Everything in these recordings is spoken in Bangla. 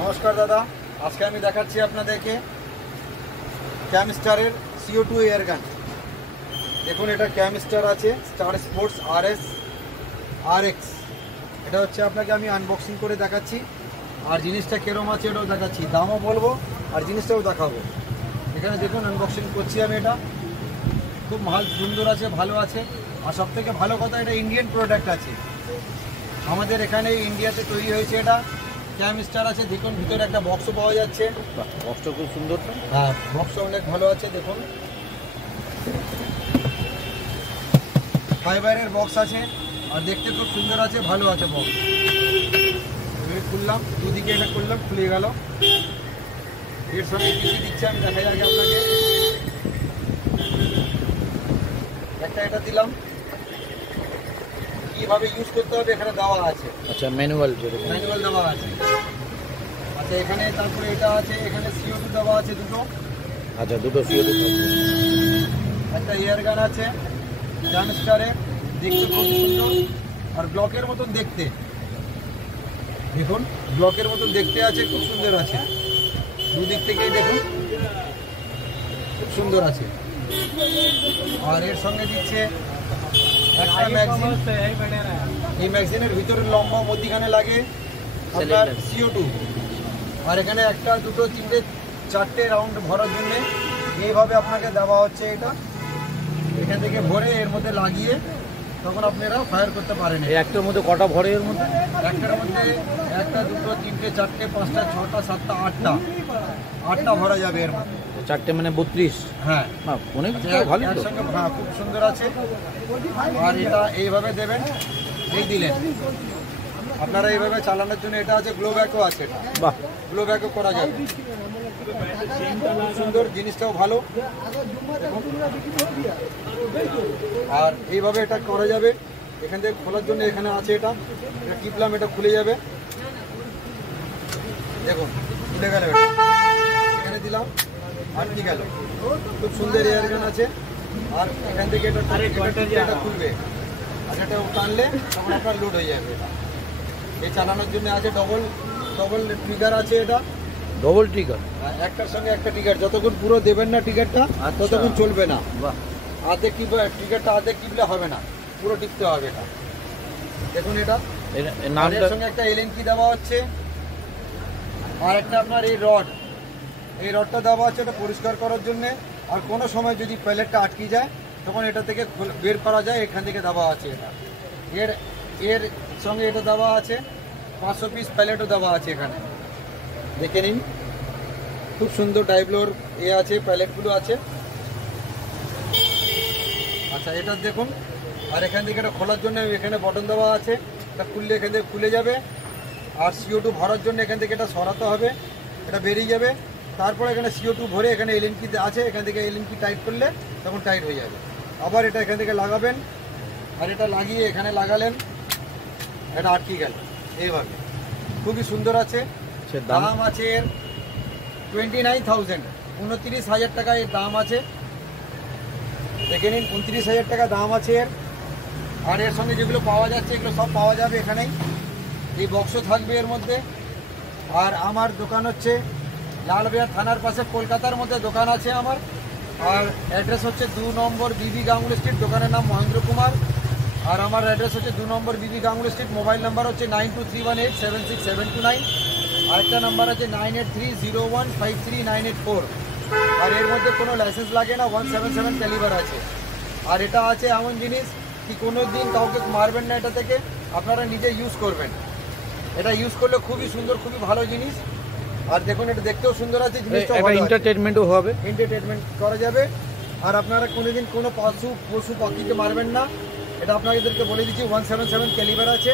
নমস্কার দাদা, আজকে আমি দেখাচ্ছি আপনাদেরকে ক্যামস্টারের CO2 এয়ার গান। দেখুন, এটা ক্যামস্টার আছে স্টার স্পোর্টস RX। এটা হচ্ছে আপনাকে আমি আনবক্সিং করে দেখাচ্ছি, আর জিনিসটা কেরম আছে এটাও দেখাচ্ছি, দামও বলবো আর জিনিসটাও দেখাবো। এখানে দেখুন আনবক্সিং করছি আমি। এটা খুব সুন্দর আছে, ভালো আছে, আর সবথেকে ভালো কথা এটা ইন্ডিয়ান প্রোডাক্ট আছে, আমাদের এখানে ইন্ডিয়াতে তৈরি হয়েছে। এটা ক্যামস্টার আছে, দেখুন ভিতরে একটা বক্সও পাওয়া যাচ্ছে। বক্সটা খুব সুন্দর। হ্যাঁ, বক্সটা অনেক ভালো আছে। দেখুন ফাইবারের বক্স আছে, আর দেখতে খুব সুন্দর আছে, ভালো আছে বক্স। খুললাম, দুদিকে এটা করলাম, খুলে গেল। এর সঙ্গে কী কী দিচ্ছে আমি দেখাই আগে আপনাকে। একটা এটা দিলাম, কীভাবে ইউজ করতে হবে এখানে দেওয়া আছে। আচ্ছা, ম্যানুয়াল দেওয়া আছে। আচ্ছা, এখানে তারপরে এটা আছে, এখানে CO2 দেওয়া আছে দুটো। আচ্ছা, দুটো CO2। একটা এয়ার গান আছে ক্যামস্টারের, দেখতে খুব সুন্দর আর ব্লকের মতন দেখতে। দেখুন ব্লকের মতন দেখতে আছে, খুব সুন্দর আছে। দুদিক থেকেই দেখুন খুব সুন্দর আছে। আর এর সঙ্গে দিচ্ছে একটা ম্যাগজিন। এই ম্যাগজিনের ভিতরে লম্বা মধ্যিখানে লাগে আপনার CO2। আর এখানে একটা, দুটো, তিনটে, চারটে রাউন্ড ভরার জন্যে এইভাবে আপনাকে দেওয়া হচ্ছে। এটা এখান থেকে ভরে এর মধ্যে লাগিয়ে তখন আপনারা ফায়ার করতে পারেন। এই একটার মধ্যে কটা ভরে? এর মধ্যে একটার মধ্যে একটা, দুটো, তিনটে, চারটে, পাঁচটা, ছটা, সাতটা, আটটা ভরা যাবে এর মধ্যে। চারটে মানে 32। হ্যাঁ, অনেক ভালো। এর সঙ্গে খুব সুন্দর আছে। আর এটা এইভাবে দেবেন, এই দিলেন আপনারা এইভাবে চালানোর জন্য। এটা আছে গ্লো ব্যাকও আছে, এটা বাহ, গ্লো ব্যাকও করা যাবে। সুন্দর, জিনিসটাও ভালো। আর এইভাবে এটা করা যাবে। এখান থেকে খোলার জন্য এখানে আছে, এটা টিপলাম, এটা খুলে যাবে। দেখুন খুলে গেল, এটা এখানে দিলাম, আটকে গেল। খুব সুন্দর এয়ার গান আছে। আর এখান থেকে এটা খুলবে, আর এটা টানলে তখন আপনার লোড হয়ে যাবে। এটা এই চালানোর জন্য আছে ডবল ট্রিগার আছে। এটা ডবল ট্রিগার, একটার সঙ্গে একটা ট্রিগার। যতক্ষণ পুরো দেবেন না ট্রিগারটা, ততক্ষণ চলবে না। আর্ধেক ট্রিগারটা আর্ধেক টিপলে হবে না, পুরো টিপতে হবে এটা। দেখুন এটা এর সঙ্গে একটা এলএন কি দেওয়া হচ্ছে, আর একটা আপনার এই রডটা দেওয়া আছে, এটা পরিষ্কার করার জন্য। আর কোনো সময় যদি প্যালেটটা আটকে যায় তখন এটা থেকে বের করা যায়, এখান থেকে দেওয়া আছে। এটা এর সঙ্গে এটা দেওয়া আছে, 500 পিস প্যালেটও দেওয়া আছে এখানে, দেখে নিন। খুব সুন্দর ডাইভলোর আছে, প্যালেটগুলো আছে। আচ্ছা, এটা দেখুন। আর এখান থেকে এটা খোলার জন্য এখানে বটন দেওয়া আছে, এটা খুললে এখান থেকে খুলে যাবে। আর CO2 ভরার জন্য এখান থেকে এটা সরাতে হবে, এটা বেরিয়ে যাবে। তারপরে এখানে CO2 ভরে এখানে এলএন কি আছে, এখান থেকে এলএন কি টাইট করলে তখন টাইট হয়ে যাবে। আবার এটা এখান থেকে লাগাবেন, আর এটা লাগিয়ে এখানে লাগালেন, এটা আটকে গেল। এইভাবে খুবই সুন্দর আছে। দাম আছে এর 29,000, 29,000 টাকা এর দাম আছে। দেখে নিন, 29,000 টাকা দাম আছে এর। আর এর সঙ্গে যেগুলো পাওয়া যাচ্ছে এগুলো সব পাওয়া যাবে এখানেই, এই বক্সও থাকবে এর মধ্যে। আর আমার দোকান হচ্ছে লালবাজার থানার পাশে, কলকাতার মধ্যে দোকান আছে আমার। আর অ্যাড্রেস হচ্ছে 2 নম্বর বিবি গাঙ্গুলি স্ট্রিট, দোকানের নাম মহেন্দ্র কুমার। আর আমার অ্যাড্রেস হচ্ছে 2 নম্বর বিবি গাঙ্গুলি স্ট্রিট। মোবাইল নাম্বার হচ্ছে 9231876729। আরেকটা নাম্বার আছে 9830153984। আর এর মধ্যে কোনো লাইসেন্স লাগে না, 177 ক্যালিবার আছে। আর এটা আছে এমন জিনিস কি কোনো দিন কাউকে মারবেন না, এটা থেকে আপনারা নিজে ইউজ করবেন। এটা ইউজ করলে খুবই সুন্দর, খুবই ভালো জিনিস। আর দেখুন এটা দেখতেও সুন্দর আছে, জিনিসটা এন্টারটেইনমেন্টও হবে, এন্টারটেইনমেন্ট করা যাবে। আর আপনারা কোনোদিন কোনো পশু পাখিকে মারবেন না, এটা আপনাদেরকে বলে দিচ্ছি। 177 ক্যালিবার আছে।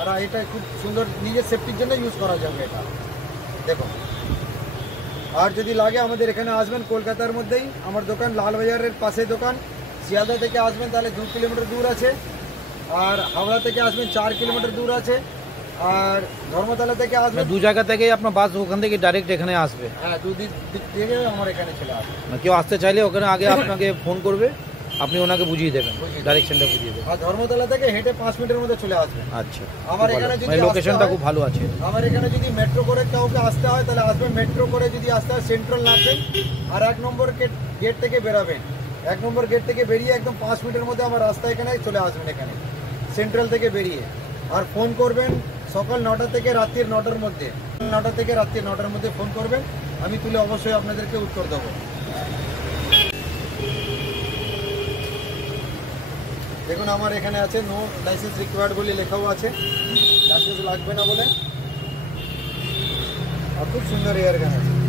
আর এটা খুব সুন্দর, নিজের সেফটির জন্য ইউজ করা যাবে এটা। দেখুন, আর যদি লাগে আমাদের এখানে আসবেন, কলকাতার মধ্যেই আমার দোকান, লালবাজারের পাশে দোকান। শিয়ালদা থেকে আসবেন তাহলে 2 কিলোমিটার দূর আছে। আর হাওড়া থেকে আসবেন 4 কিলোমিটার দূর আছে। আর ধর্মতলা থেকে আসবেন, দু জায়গা থেকে আপনার বাস ওখান থেকে ডাইরেক্ট এখানে আসবে। হ্যাঁ, 2 দিক থেকে আমার এখানে চলে আসবে। কেউ আসতে চাইলে ওখানে আগে আপনাকে ফোন করবে, আপনি ওনাকে বুঝিয়ে দেবেন, বুঝিয়ে দেবেন। ডাইরেকশনটা বুঝিয়ে দেবেন। আর ধর্মতলা থেকে হেঁটে 5 মিনিটের মধ্যে চলে আসবেন। আচ্ছা, আমার খুব ভালো। এখানে যদি মানে আসতে লোকেশনটা হয়- খুব ভালো আছে। আমার এখানে যদি মেট্রো করে কাউকে আসতে হয় তাহলে আসবেন, মেট্রো করে যদি আসতে হয় সেন্ট্রাল নামবেন আর 1 নম্বর গেট থেকে বেরাবেন। 1 নম্বর গেট থেকে বেরিয়ে একদম 5 মিনিটের মধ্যে আমার রাস্তা এখানে চলে আসবেন, এখানে সেন্ট্রাল থেকে বেরিয়ে। আর ফোন করবেন সকাল 9টা থেকে রাত্রির 9টার মধ্যে, 9টা থেকে রাত্রির 9টার মধ্যে ফোন করবেন, আমি তুলে অবশ্যই আপনাদেরকে উত্তর দেবো। দেখুন আমার এখানে আছে নো লাইসেন্স রিকোয়ার্ড বলে লেখাও আছে, লাইসেন্স লাগবে না বলে। আর খুব সুন্দর এয়ার গান আছে।